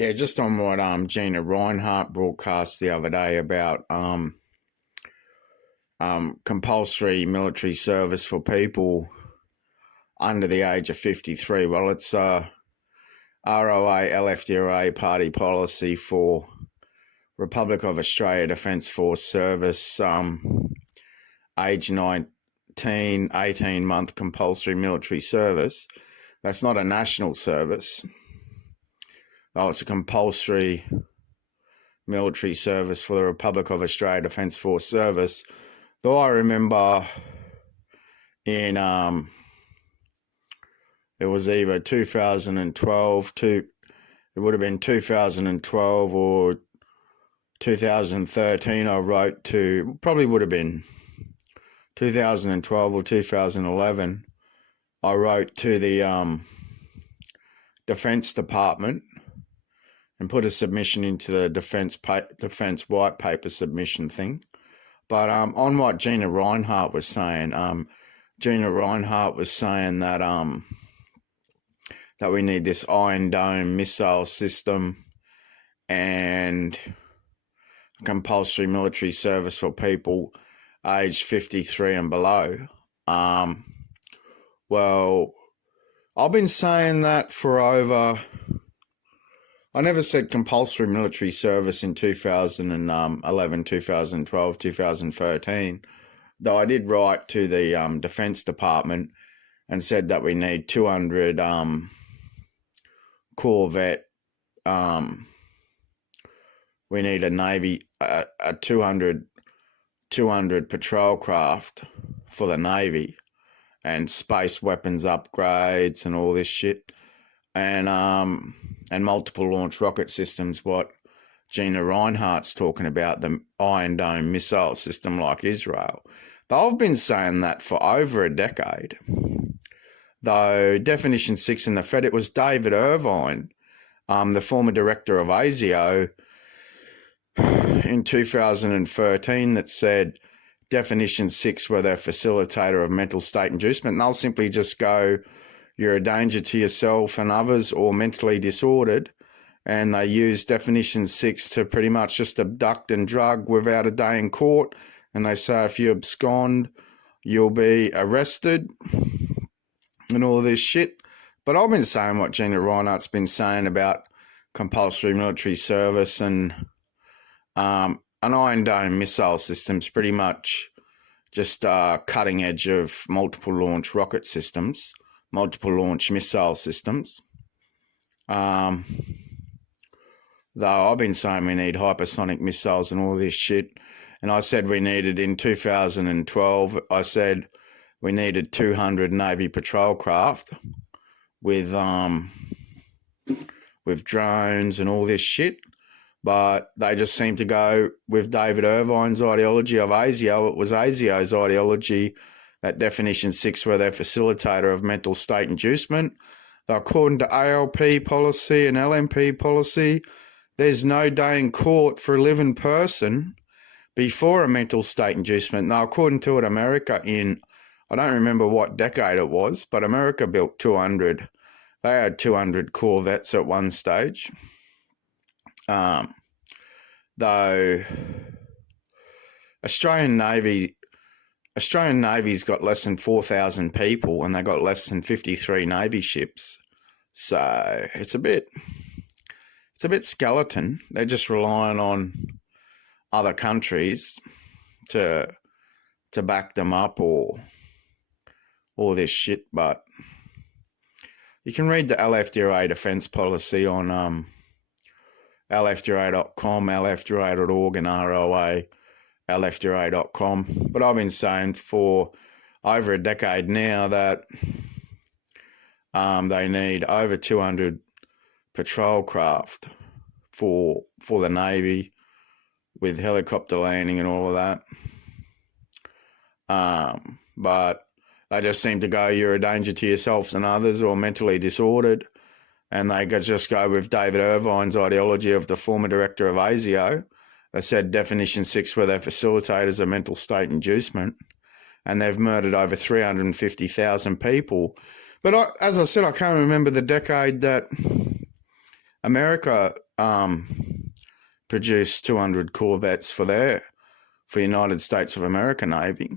Yeah, just on what Gina Reinehart broadcast the other day about compulsory military service for people under the age of 53. Well, it's ROA LFDRA party policy for Republic of Australia Defence Force service, age 19, 18-month compulsory military service. That's not a national service. Oh, it's a compulsory military service for the Republic of Australia Defence Force service. Though I remember in it was either 2012 it would have been 2012 or 2013. I wrote to, probably would have been 2012 or 2011. I wrote to the Defence Department and put a submission into the defence white paper submission thing. But on what Gina Reinehart was saying, Gina Reinehart was saying that that we need this Iron Dome missile system and compulsory military service for people aged 53 and below. Well, I've been saying that for over... I never said compulsory military service in 2011, 2012, 2013, though I did write to the Defence Department and said that we need 200 Corvette, we need a Navy, a 200 patrol craft for the Navy and space weapons upgrades and all this shit. And multiple launch rocket systems, what Gina Rinehart's talking about, the Iron Dome missile system like Israel. They've been saying that for over a decade. Though Definition 6 in the Fed, it was David Irvine, the former director of ASIO, in 2013 that said Definition 6 were the facilitator of mental state inducement. And they'll simply just go, you're a danger to yourself and others or mentally disordered, and they use Definition 6 to pretty much just abduct and drug without a day in court, and they say if you abscond, you'll be arrested and all this shit. But I've been saying what Gina Rinehart's been saying about compulsory military service and an Iron Dome missile system's pretty much just cutting edge of multiple launch rocket systems, multiple launch missile systems. Though I've been saying we need hypersonic missiles and all this shit. And I said we needed, in 2012, I said we needed 200 Navy patrol craft with drones and all this shit. But they just seem to go with David Irvine's ideology of ASIO. It was ASIO's ideology that Definition 6 were their facilitator of mental state inducement. Though according to ALP policy and LMP policy, there's no day in court for a living person before a mental state inducement. Now, according to it, America in, I don't remember what decade it was, but America built 200. They had 200 Corvettes at one stage. Though Australian Navy's got less than 4,000 people and they got less than 53 Navy ships. So it's a bit skeleton. They're just relying on other countries to back them up or all this shit. But you can read the LFDRA defence policy on LFDRA.com, LFDRA.org and ROA. LFDRA.com. But I've been saying for over a decade now that they need over 200 patrol craft for the Navy with helicopter landing and all of that. But they just seem to go, you're a danger to yourselves and others or mentally disordered. And they just go with David Irvine's ideology of the former director of ASIO. They said Definition 6 were their facilitators of mental state inducement, and they've murdered over 350,000 people. But as I said, I can't remember the decade that America produce 200 corvettes for United States of America Navy.